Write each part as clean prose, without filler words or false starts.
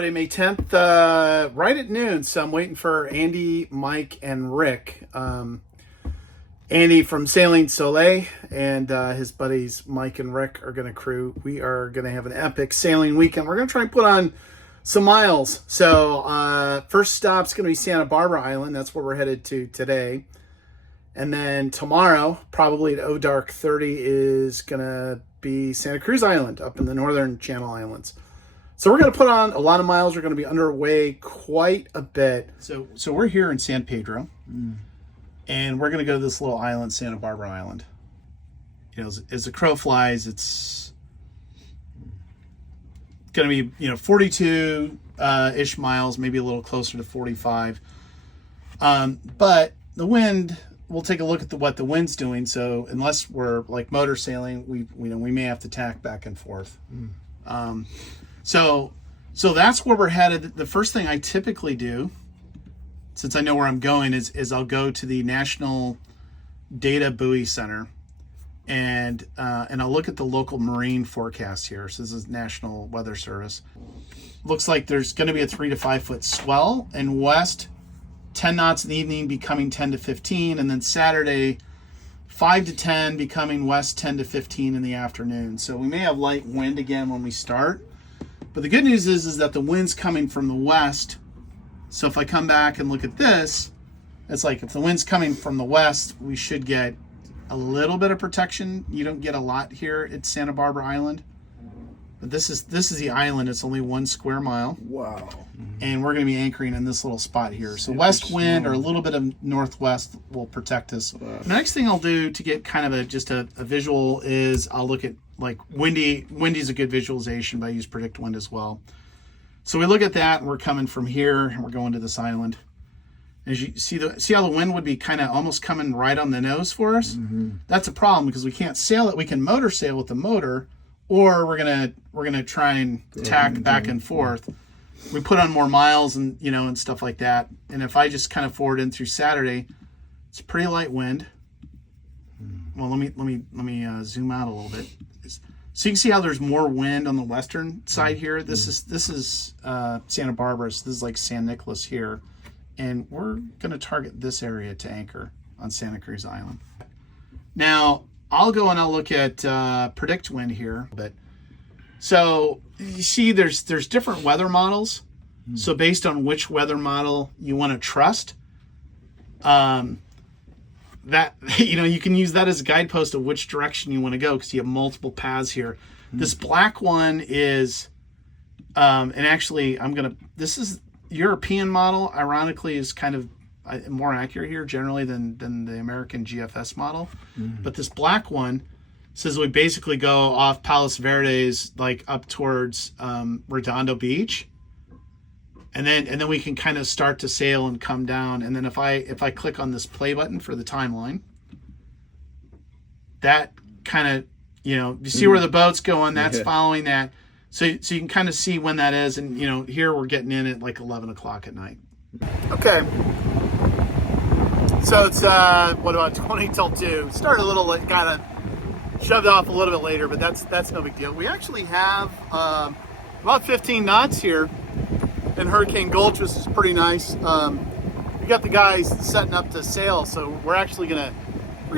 Friday, May 10th, right at noon. So I'm waiting for Andy, Mike, and Rick. Andy from Sailing Soleil and his buddies Mike and Rick are going to crew. We are going to have an epic sailing weekend. We're going to try and put on some miles. So first stop's going to be Santa Barbara Island. That's where we're headed to today. And then tomorrow, probably at dark 30, is going to be Santa Cruz Island up in the northern Channel Islands. So we're going to put on a lot of miles. We're going to be underway quite a bit. So we're here in San Pedro, and we're going to go to this little island, Santa Barbara Island. You know, as the crow flies, it's going to be 42 ish miles, maybe a little closer to 45. But the wind, we'll take a look at what the wind's doing. So unless we're like motor sailing, we may have to tack back and forth. So that's where we're headed. The first thing I typically do, since I know where I'm going, is I'll go to the National Data Buoy Center, and I'll look at the local marine forecast here. So this is National Weather Service. Looks like there's going to be a 3 to 5 foot swell in west, 10 knots in the evening, becoming 10 to 15, and then Saturday, 5 to 10, becoming west 10 to 15 in the afternoon. So we may have light wind again when we start. But the good news is that the wind's coming from the west. So if I come back and look at this, it's like if the wind's coming from the west, we should get a little bit of protection. You don't get a lot here at Santa Barbara Island. But this is the island. It's only 1 square mile. Wow. And we're going to be anchoring in this little spot here. So west wind or a little bit of northwest will protect us. Wow. The next thing I'll do to get kind of just a visual is I'll look at like windy. Windy's a good visualization, but I use predict wind as well. So we look at that, and we're coming from here, and we're going to this island. As you see how the wind would be kind of almost coming right on the nose for us. That's a problem because we can't sail it. We can motor sail with the motor, or we're gonna try and tack back and forth. We put on more miles and and stuff like that. And if I just kind of forward in through Saturday, it's pretty light wind. Well, let me zoom out a little bit. So you can see how there's more wind on the western side here. This is Santa Barbara. So this is like San Nicolas here, and we're going to target this area to anchor on Santa Cruz Island. Now I'll go and I'll look at predict wind here, but so you see there's different weather models. So based on which weather model you want to trust, that you can use that as a guidepost of which direction you want to go because you have multiple paths here. This black one is and actually this is European model, ironically, is kind of more accurate here generally than the American GFS model. But this black one says we basically go off Palos Verdes like up towards Redondo Beach. And then we can kind of start to sail and come down. And then if I click on this play button for the timeline, that kind of, you see where the boat's going, that's following that. So you can kind of see when that is. And, here we're getting in at like 11 o'clock at night. Okay. So it's, what about 20 till 2? Started a little late, kind of shoved off a little bit later, but that's no big deal. We actually have about 15 knots here in Hurricane Gulch, which is pretty nice. We got the guys setting up to sail, so we're actually gonna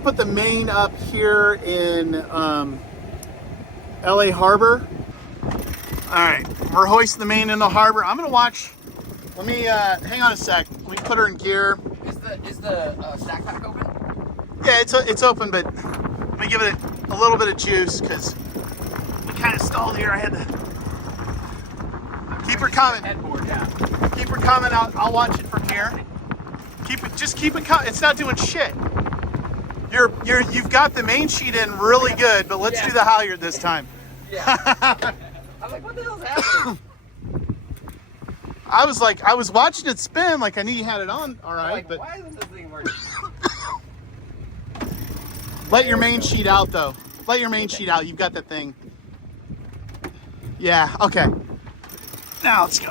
put the main up here in LA Harbor. All right, we're hoisting the main in the harbor. I'm gonna watch. Let me hang on a sec. Let me put her in gear. Is the stack pack open? Yeah, it's open, but let me give it a little bit of juice because we kind of stalled here. I had to. Keep her coming. Headboard, yeah. Keep her coming. I'll watch it from here. Just keep it coming. It's not doing shit. You've got the main sheet in really good, but let's do the halyard this time. Yeah. I'm like, what the hell's happening? I was watching it spin, like I knew you had it on, all right, like, but why isn't this thing working? Let your main sheet out though. Let your main sheet out. You've got that thing. Yeah. Okay. Now let's go.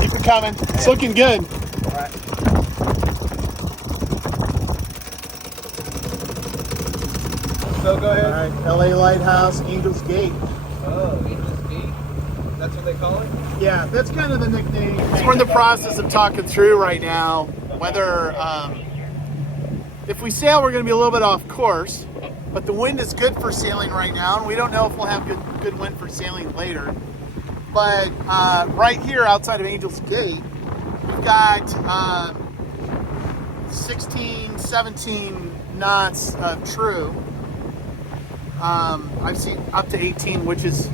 Keep it coming. It's looking good. All right. So go ahead. All right, LA Lighthouse, Angel's Gate. Oh, Angel's Gate. That's what they call it? Yeah, that's kind of the nickname. We're in the process of talking through right now whether if we sail, we're going to be a little bit off course, but the wind is good for sailing right now, and we don't know if we'll have good wind for sailing later. But right here outside of Angel's Gate, we've got 16, 17 knots of true. I've seen up to 18, which is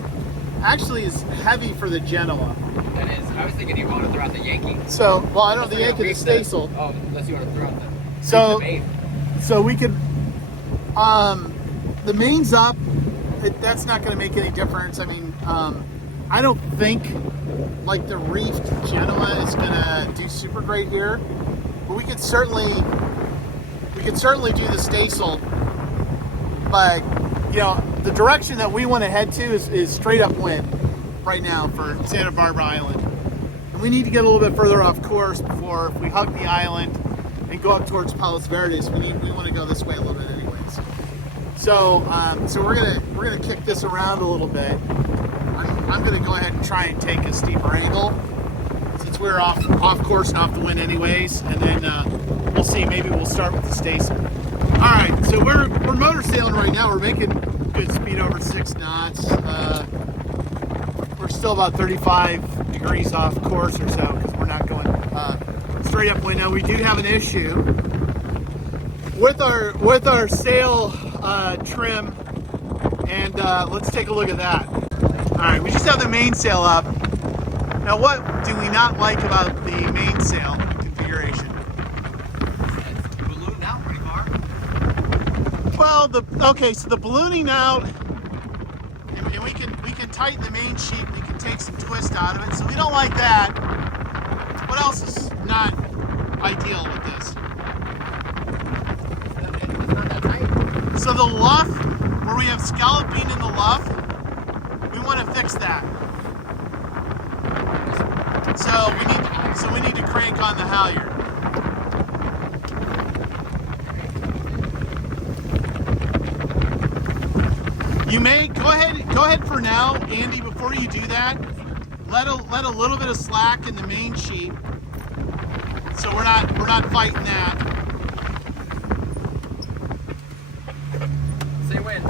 actually is heavy for the Genoa. That is. I was thinking you want to throw out the Yankee. So, well, I don't know the Yankee, the staysail. Oh, unless you want to throw out the. So we could, the main's up. That's not going to make any difference. I mean, I don't think like the reefed Genoa is going to do super great here, but we could certainly do the staysail. But you know, the direction that we want to head to is straight up wind right now for Santa Barbara Island, and we need to get a little bit further off course before if we hug the island and go up towards Palos Verdes. We want to go this way a little bit anyways. So we're gonna kick this around a little bit. I'm gonna go ahead and try and take a steeper angle since we're off course and off the wind anyways, and then we'll see. Maybe we'll start with the staysail. All right, so we're motor sailing right now. We're making good speed over 6 knots. We're still about 35 degrees off course or so because we're not going straight up wind. Now we do have an issue with our sail trim, and let's take a look at that. All right, we just have the mainsail up. Now, what do we not like about the mainsail configuration? It's ballooned out pretty far. Well, so the ballooning out, and we can tighten the main sheet. We can take some twist out of it, so we don't like that. What else is not ideal with this? It's not that tight. So the luff, where we have scalloping in the luff, we want to fix that. So we need to crank on the halyard. You may go ahead for now, Andy. Before you do that, let a little bit of slack in the main sheet, so we're not fighting that. Say when.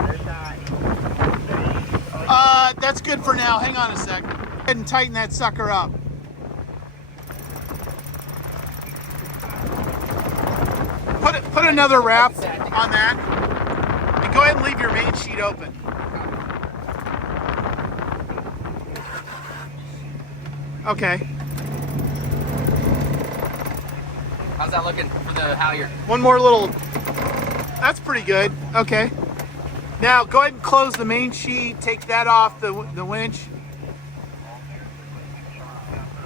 That's good for now. Hang on a sec. Go ahead and tighten that sucker up. Put another wrap on that, and go ahead and leave your main sheet open. Okay. How's that looking for the halyard? One more little. That's pretty good. Okay. Now go ahead and close the main sheet. Take that off the winch,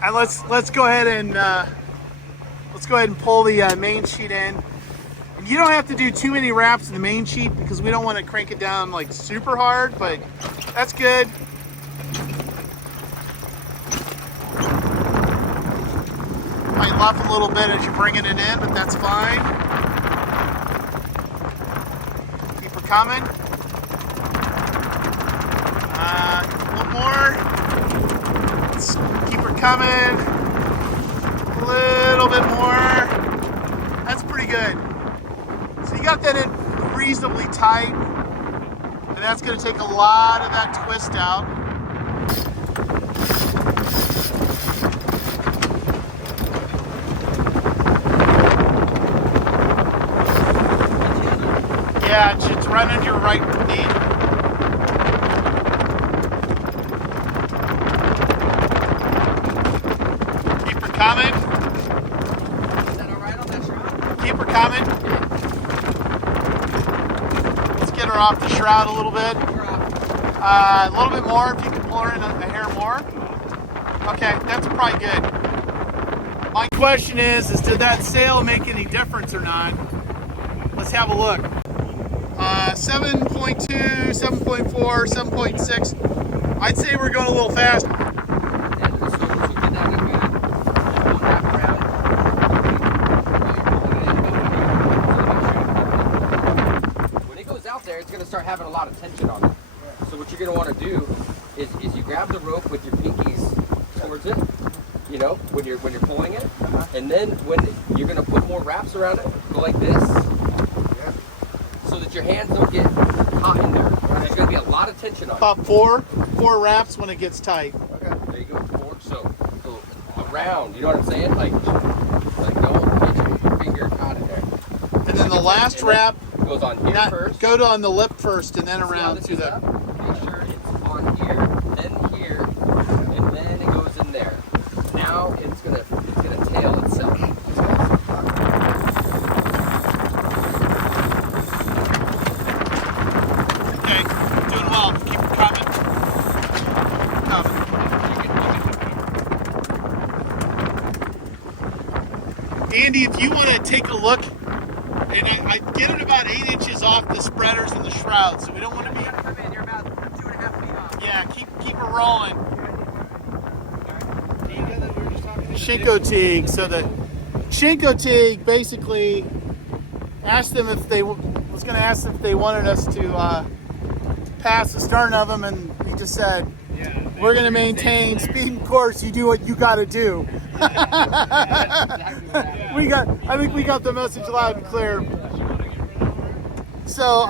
and let's go ahead and pull the main sheet in. And you don't have to do too many wraps in the main sheet because we don't want to crank it down like super hard, but that's good. Might luff a little bit as you're bringing it in, but that's fine. Keep her coming. A little more. Let's keep her coming. A little bit more. That's pretty good. So you got that in reasonably tight, and that's going to take a lot of that twist out. Yeah, it's right under your right knee. Keep her coming. Is that all right on that shroud? Keep her coming. Let's get her off the shroud a little bit. A little bit more, if you can pull her in a hair more. Okay, that's probably good. My question is did that sail make any difference or not? Let's have a look. 7.2, 7.4, 7.6. I'd say we're going a little faster. When it goes out there, it's going to start start having a lot of tension on it. So what you're going to want to do is you grab the rope with your pinkies towards it, you know, when you're pulling it, and then when you're going to put more wraps around it, go like this, so that your hands don't get caught in there. There's going to be a lot of tension on it. About four wraps when it gets tight. Okay. There you go. 4. So around. You know what I'm saying? Like don't get your finger caught in there. And then the last wrap goes on here first. Go on the lip first, and then around to the. Make sure it's on here, then here, and then it goes in there. Now it's gonna tail itself. Okay, doing well. Keep it coming. Andy, if you want to take a look, and I get it about 8 inches off the spreaders and the shrouds, so we don't want to be. You're about 2.5 feet off. Yeah, keep it rolling. Shinko teague. So the Shinko teague basically asked them if they wanted us to pass the stern of them, and he just said, "We're going to maintain speed and course. You do what you got to do." I think we got the message loud and clear. So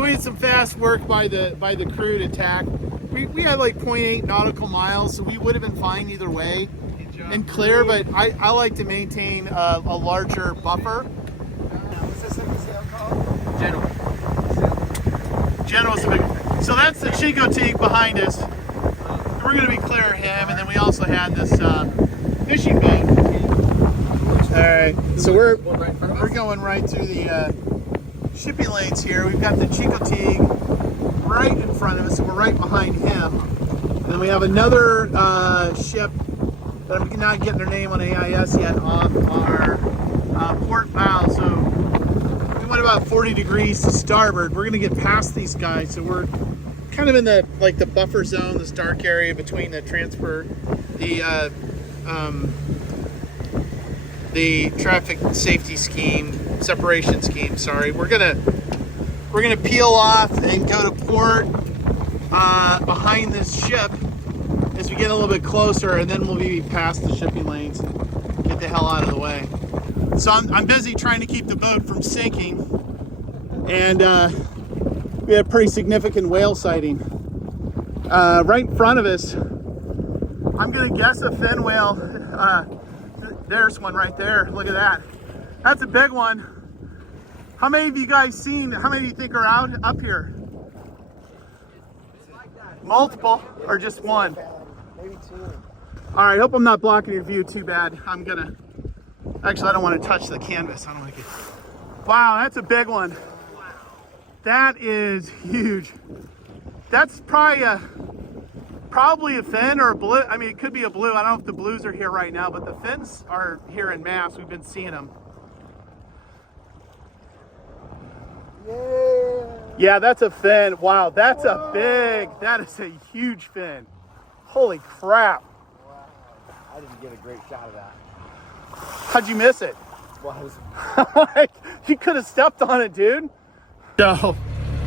we had some fast work by the crew to tack. We had like 0.8 nautical miles, so we would have been fine either way and clear. But I like to maintain a larger buffer. What's this thing sail called? Genoa's a big. So that's the Chico teague behind us. We're going to be clear of him, and then we also had this fishing boat. All right, so we're going right through the shipping lanes here. We've got the Chico teague right in front of us, so we're right behind him. And then we have another ship that I'm not getting their name on AIS yet off our port bow. So we went about 40 degrees to starboard. We're going to get past these guys, so we're kind of in the buffer zone, this dark area between the traffic safety scheme, separation scheme. Sorry, we're gonna peel off and go to port behind this ship as we get a little bit closer, and then we'll be past the shipping lanes and get the hell out of the way. So I'm busy trying to keep the boat from sinking, and we had a pretty significant whale sighting right in front of us. I'm gonna guess a fin whale. There's one right there. Look at that. That's a big one. How many of you guys seen? How many do you think are out up here? Multiple or just one? Maybe 2. All right. Hope I'm not blocking your view too bad. Actually, I don't want to touch the canvas. I don't want to get. Wow, that's a big one. That is huge. That's probably a fin or a blue. I mean, it could be a blue. I don't know if the blues are here right now, but the fins are here in mass. We've been seeing them. Yeah, that's a fin. Wow, that's that is a huge fin. Holy crap. Wow. I didn't get a great shot of that. How'd you miss it? Like, you could have stepped on it, dude. So,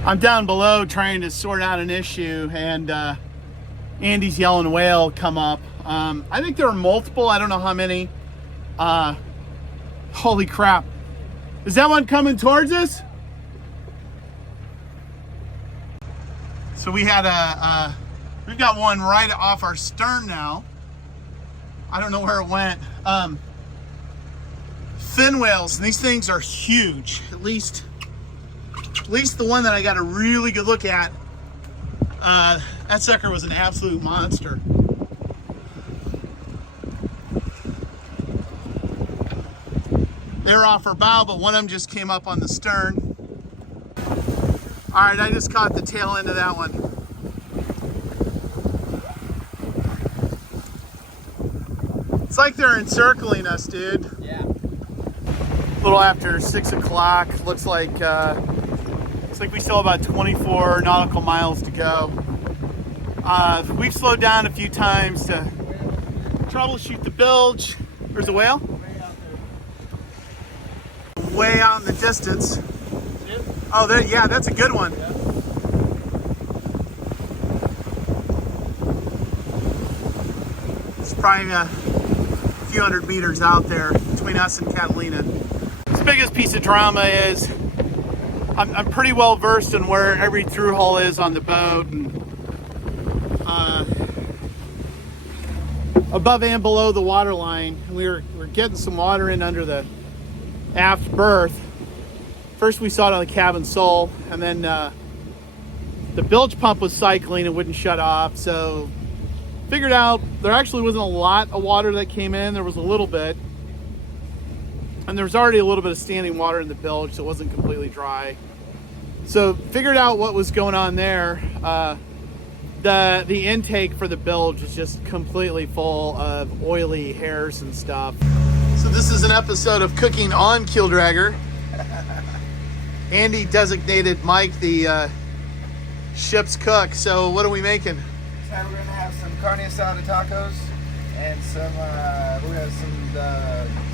I'm down below trying to sort out an issue, and Andy's yelling whale come up. I think there are multiple. I don't know how many. Holy crap. Is that one coming towards us? So we had we've got one right off our stern now. I don't know where it went. Fin whales, and these things are huge. At least the one that I got a really good look at. That sucker was an absolute monster. They're off our bow, but one of them just came up on the stern. All right, I just caught the tail end of that one. It's like they're encircling us, dude. Yeah. A little after 6 o'clock. Looks like we still have about 24 nautical miles to go. We've slowed down a few times to troubleshoot the bilge. There's a whale. Way out in the distance. Oh, yeah, that's a good one. It's probably a few hundred meters out there between us and Catalina. This biggest piece of drama is I'm pretty well versed in where every through hole is on the boat, and above and below the water line. We're getting some water in under the aft berth. First we saw it on the cabin sole, and then the bilge pump was cycling and wouldn't shut off, so figured out there actually wasn't a lot of water that came in. There was a little bit, and there was already a little bit of standing water in the bilge, so it wasn't completely dry. So figured out what was going on there. The intake for the bilge is just completely full of oily hairs and stuff. So this is an episode of Cooking on Keel Dragger. Andy designated Mike the ship's cook. So what are we making? Tonight we're gonna have some carne asada tacos and some we have some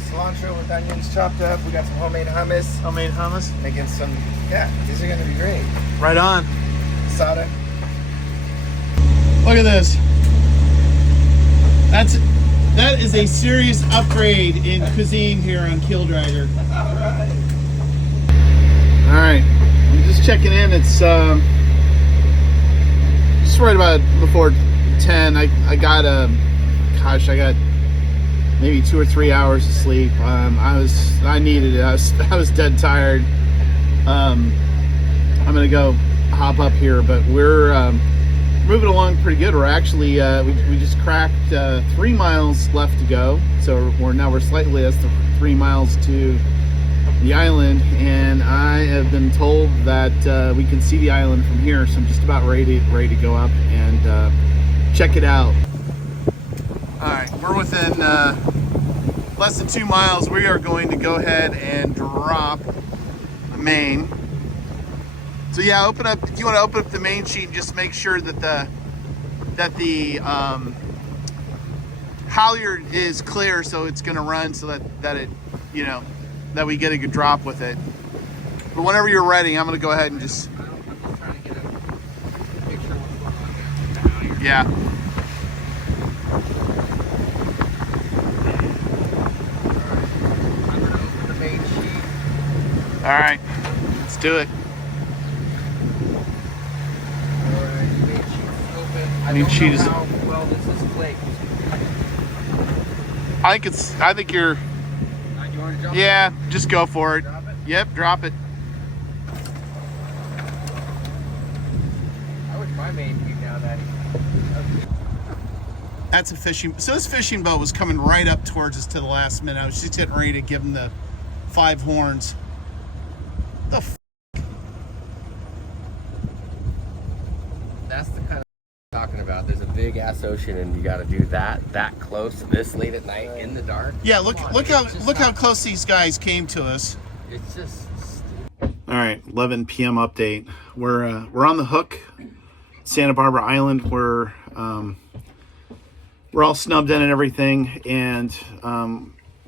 cilantro with onions chopped up. We got some homemade hummus. Homemade hummus. Making some, yeah, these are gonna be great. Right on. Asada. Look at this. That is a serious upgrade in cuisine here on Keel Dragger. All right, I'm just checking in. It's just right about before 10. I got maybe 2 or 3 hours of sleep. I needed it. I was dead tired. I'm gonna go hop up here, but we're moving along pretty good. We're actually we just cracked 3 miles left to go, so we're slightly less than 3 miles to the island, and I have been told that we can see the island from here, so I'm just about ready to go up and check it out. All right, we're within less than 2 miles. We are going to go ahead and drop the main. So yeah, if you want to open up the main sheet and just make sure that the halyard is clear, so it's going to run, so that it, you know, that we get a good drop with it. But whenever you're ready, I'm going to go ahead and just. I'm trying to get a picture of what's going on there. Yeah. I'm gonna open the main sheet. All right, let's do it. Alright, main sheet is open. I Main don't sheet know is- how well this is flaked. I think you're. You want to jump? Yeah, just go for it. Drop it? Yep, drop it. I wish my main came down that. That's a fishing. So this fishing boat was coming right up towards us to the last minute. I was just getting ready to give him the 5 horns. The That's the kind of talking about. There's a big ass ocean, and you got to do that close this late at night in the dark. Yeah, Come on, it's just look how not- close these guys came to us. It's just. All right, 11 p.m. update. We're on the hook, Santa Barbara Island. We're all snubbed in and everything, and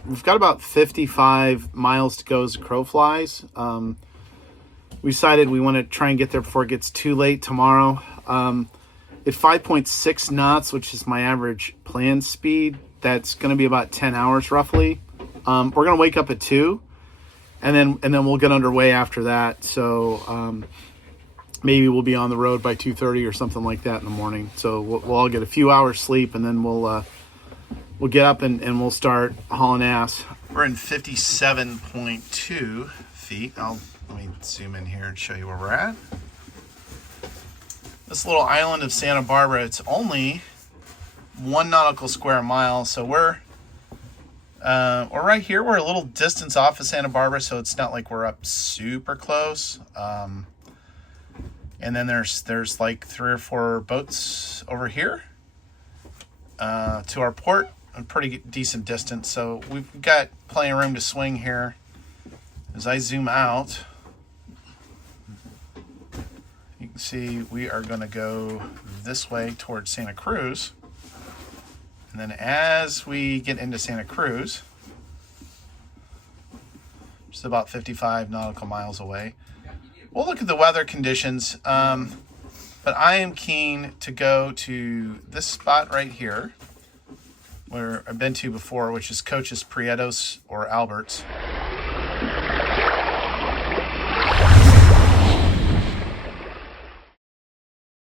we've got about 55 miles to go as the crow flies. We decided we want to try and get there before it gets too late tomorrow. At 5.6 knots, which is my average planned speed, that's going to be about 10 hours roughly. We're going to wake up at 2, and then we'll get underway after that. So maybe we'll be on the road by 2:30 or something like that in the morning. So we'll all get a few hours sleep, and then we'll get up and we'll start hauling ass. We're in 57.2 feet. Let me zoom in here and show you where we're at. This little island of Santa Barbara, it's only 1 nautical square mile, so we're right here. We're a little distance off of Santa Barbara, so it's not like we're up super close. And then there's like 3 or 4 boats over here to our port, a pretty decent distance. So we've got plenty of room to swing here. As I zoom out, you can see we are going to go this way towards Santa Cruz. And then as we get into Santa Cruz, just about 55 nautical miles away, we'll look at the weather conditions. But I am keen to go to this spot right here, where I've been to before, which is Coach's Prietos or Albert's.